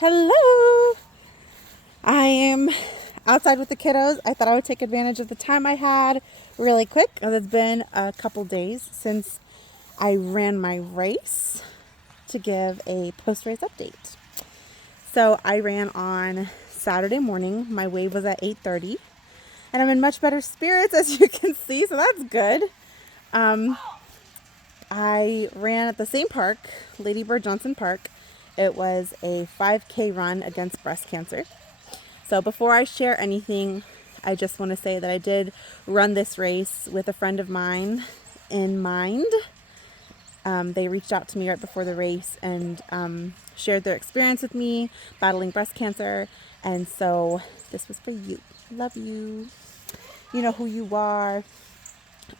Hello! I am outside with the kiddos. I thought I would take advantage of the time I had really quick because it's been a couple days since I ran my race to give a post-race update. So I ran on Saturday morning. My wave was at 8:30 and I'm in much better spirits as you can see, so that's good. I ran at the same park, Lady Bird Johnson Park. It was a 5K run against breast cancer. So before I share anything, I just want to say that I did run this race with a friend of mine in mind. They reached out to me right before the race and shared their experience with me battling breast cancer. And so this was for you. Love you. You know who you are.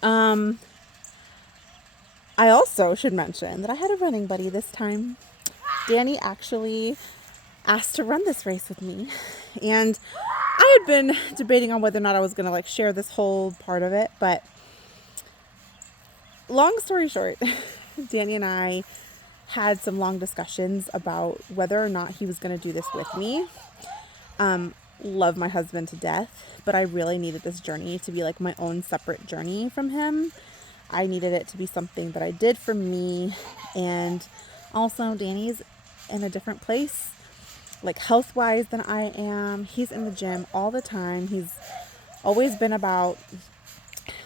I also should mention that I had a running buddy this time. Danny actually asked to run this race with me. And I had been debating on whether or not I was going to share this whole part of it. But long story short, Danny and I had some long discussions about whether or not he was going to do this with me. Love my husband to death, but I really needed this journey to be like my own separate journey from him. I needed it to be something that I did for me. And also Danny's in a different place, like health-wise, than I am. He's in the gym all the time. He's always been about,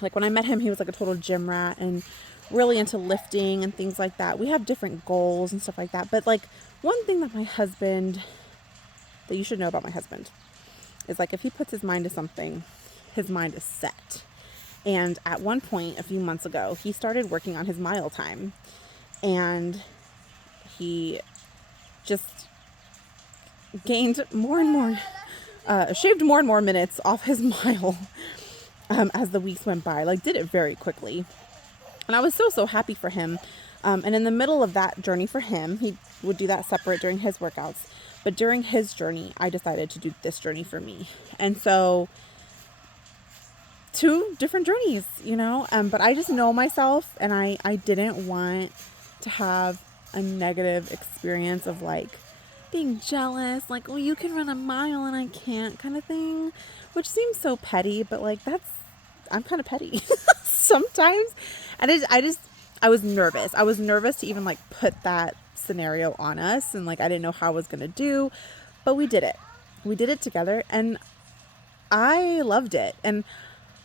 like when I met him, he was like a total gym rat and really into lifting and things like that. We have different goals and stuff like that. But like one thing that that you should know about my husband is like if he puts his mind to something, his mind is set. And at one point a few months ago, he started working on his mile time, and he just gained more and more, shaved more and more minutes off his mile as the weeks went by. Like, did it very quickly. And I was so happy for him. And in the middle of that journey for him, he would do that separate during his workouts. But during his journey, I decided to do this journey for me. And so two different journeys, but I just know myself, and I didn't want to have a negative experience of like being jealous, like, well, you can run a mile and I can't, kind of thing, which seems so petty, but like I'm kind of petty sometimes. And I was nervous. I was nervous to even like put that scenario on us, and like I didn't know how I was going to do, but we did it. We did it together and I loved it. And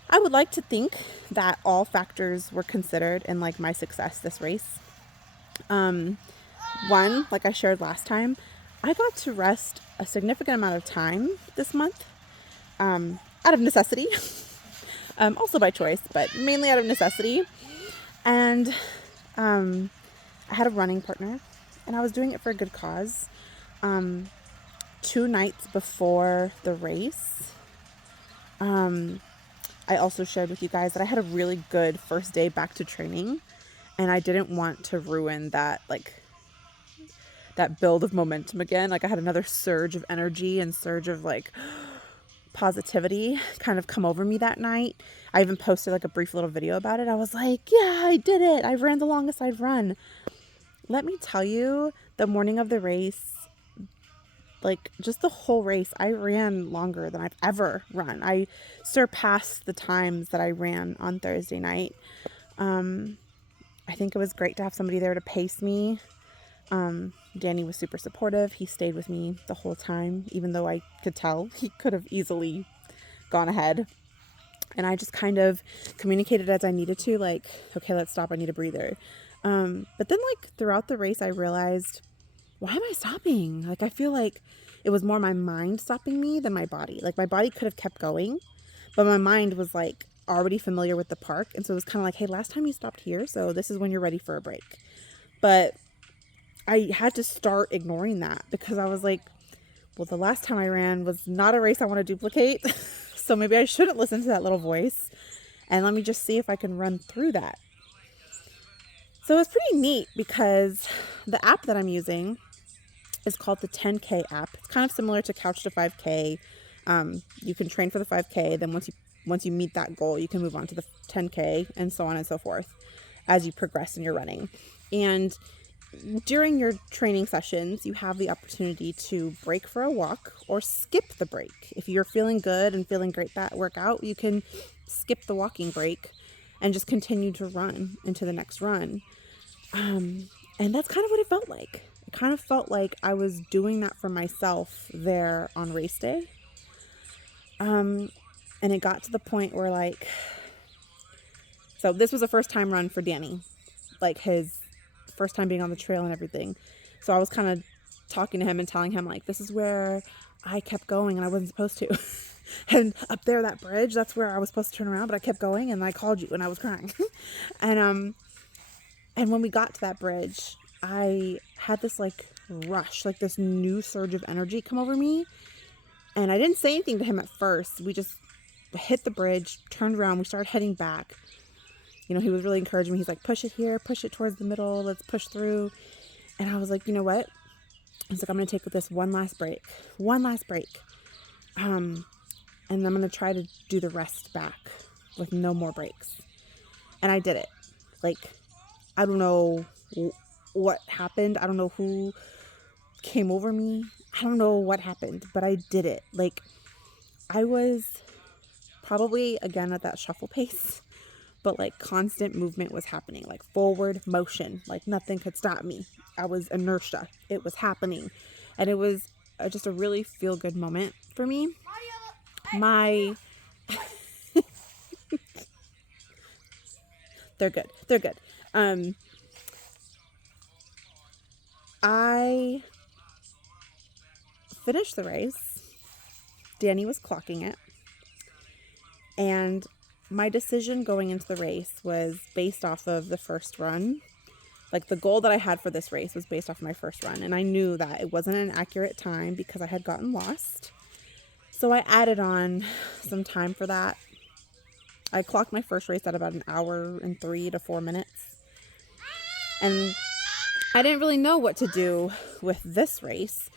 I would like to think that all factors were considered in like my success this race. One, like I shared last time, I got to rest a significant amount of time this month, out of necessity, also by choice, but mainly out of necessity. And I had a running partner, and I was doing it for a good cause. 2 nights before the race, I also shared with you guys that I had a really good first day back to training, and I didn't want to ruin that build of momentum again. Like I had another surge of energy and surge of like positivity kind of come over me that night. I even posted like a brief little video about it. I was like, yeah, I did it. I ran the longest I've run. Let me tell you, the morning of the race, like just the whole race, I ran longer than I've ever run. I surpassed the times that I ran on Thursday night. I think it was great to have somebody there to pace me. Danny was super supportive. He stayed with me the whole time, even though I could tell he could have easily gone ahead. And I just kind of communicated as I needed to, like, okay, let's stop. I need a breather. But then like throughout the race, I realized, why am I stopping? Like, I feel like it was more my mind stopping me than my body. Like my body could have kept going, but my mind was like already familiar with the park. And so it was kind of like, hey, last time you stopped here, so this is when you're ready for a break. But I had to start ignoring that because I was like, well, the last time I ran was not a race I want to duplicate. So maybe I shouldn't listen to that little voice. And let me just see if I can run through that. So it's pretty neat because the app that I'm using is called the 10K app. It's kind of similar to Couch to 5K. You can train for the 5K. Then once you meet that goal, you can move on to the 10K and so on and so forth as you progress in your running. And during your training sessions, you have the opportunity to break for a walk or skip the break. If you're feeling good and feeling great that workout, you can skip the walking break and just continue to run into the next run. And that's kind of what it felt like. It kind of felt like I was doing that for myself there on race day. And it got to the point where, like, so this was a first time run for Danny, like his first time being on the trail and everything. So I was kind of talking to him and telling him, like, this is where I kept going and I wasn't supposed to. And up there, that bridge, that's where I was supposed to turn around, but I kept going and I called you and I was crying. And when we got to that bridge, I had this like rush, like this new surge of energy come over me. And I didn't say anything to him at first. We just hit the bridge, turned around, we started heading back. You know, he was really encouraging me. He's like, push it here, push it towards the middle, let's push through. And I was like, you know what? He's like, I'm going to take this one last break. And I'm going to try to do the rest back with no more breaks. And I did it. Like, I don't know what happened. I don't know who came over me. I don't know what happened, but I did it. Like, I was probably, again, at that shuffle pace, but like constant movement was happening, like forward motion, like nothing could stop me. I was inertia. It was happening. And it was just a really feel good moment for me. They're good. I finished the race. Danny was clocking it. And my decision going into the race was based off of the first run. Like, the goal that I had for this race was based off of my first run. And I knew that it wasn't an accurate time because I had gotten lost. So I added on some time for that. I clocked my first race at about an hour and 3 to 4 minutes. And I didn't really know what to do with this race.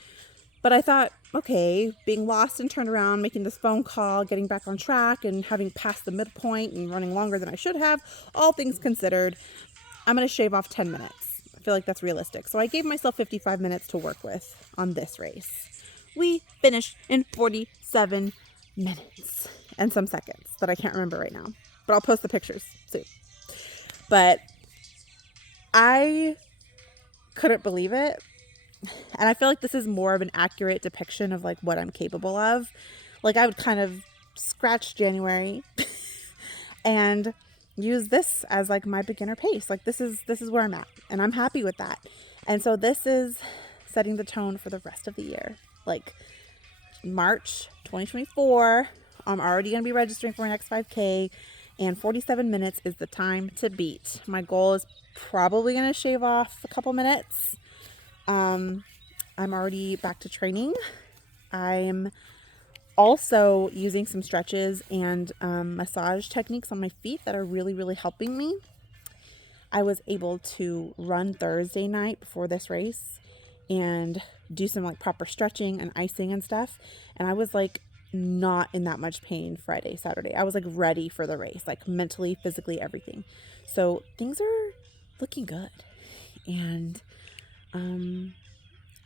But I thought, okay, being lost and turned around, making this phone call, getting back on track, and having passed the midpoint and running longer than I should have, all things considered, I'm going to shave off 10 minutes. I feel like that's realistic. So I gave myself 55 minutes to work with on this race. We finished in 47 minutes and some seconds that I can't remember right now. But I'll post the pictures soon. But I couldn't believe it. And I feel like this is more of an accurate depiction of like what I'm capable of. Like, I would kind of scratch January and use this as like my beginner pace. Like, this is where I'm at, and I'm happy with that. And so this is setting the tone for the rest of the year. Like, March 2024, I'm already going to be registering for my next 5K, and 47 minutes is the time to beat. My goal is probably going to shave off a couple minutes. I'm already back to training. I'm also using some stretches and massage techniques on my feet that are really, really helping me. I was able to run Thursday night before this race and do some like proper stretching and icing and stuff. And I was like not in that much pain Friday, Saturday. I was like ready for the race, like mentally, physically, everything. So things are looking good. And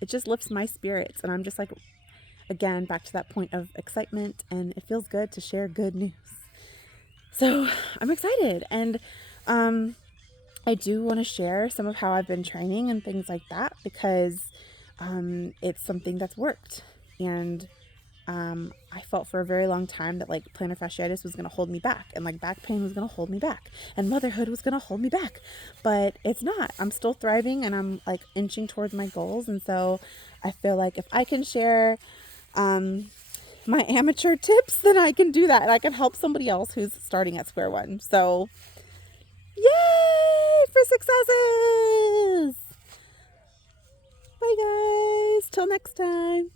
it just lifts my spirits. And I'm just like, again, back to that point of excitement, and it feels good to share good news. So I'm excited. And I do want to share some of how I've been training and things like that, because it's something that's worked. And I felt for a very long time that like plantar fasciitis was going to hold me back, and like back pain was going to hold me back, and motherhood was going to hold me back, but it's not. I'm still thriving, and I'm like inching towards my goals. And so I feel like if I can share my amateur tips, then I can do that, and I can help somebody else who's starting at square one. So yay for successes. Bye guys, till next time.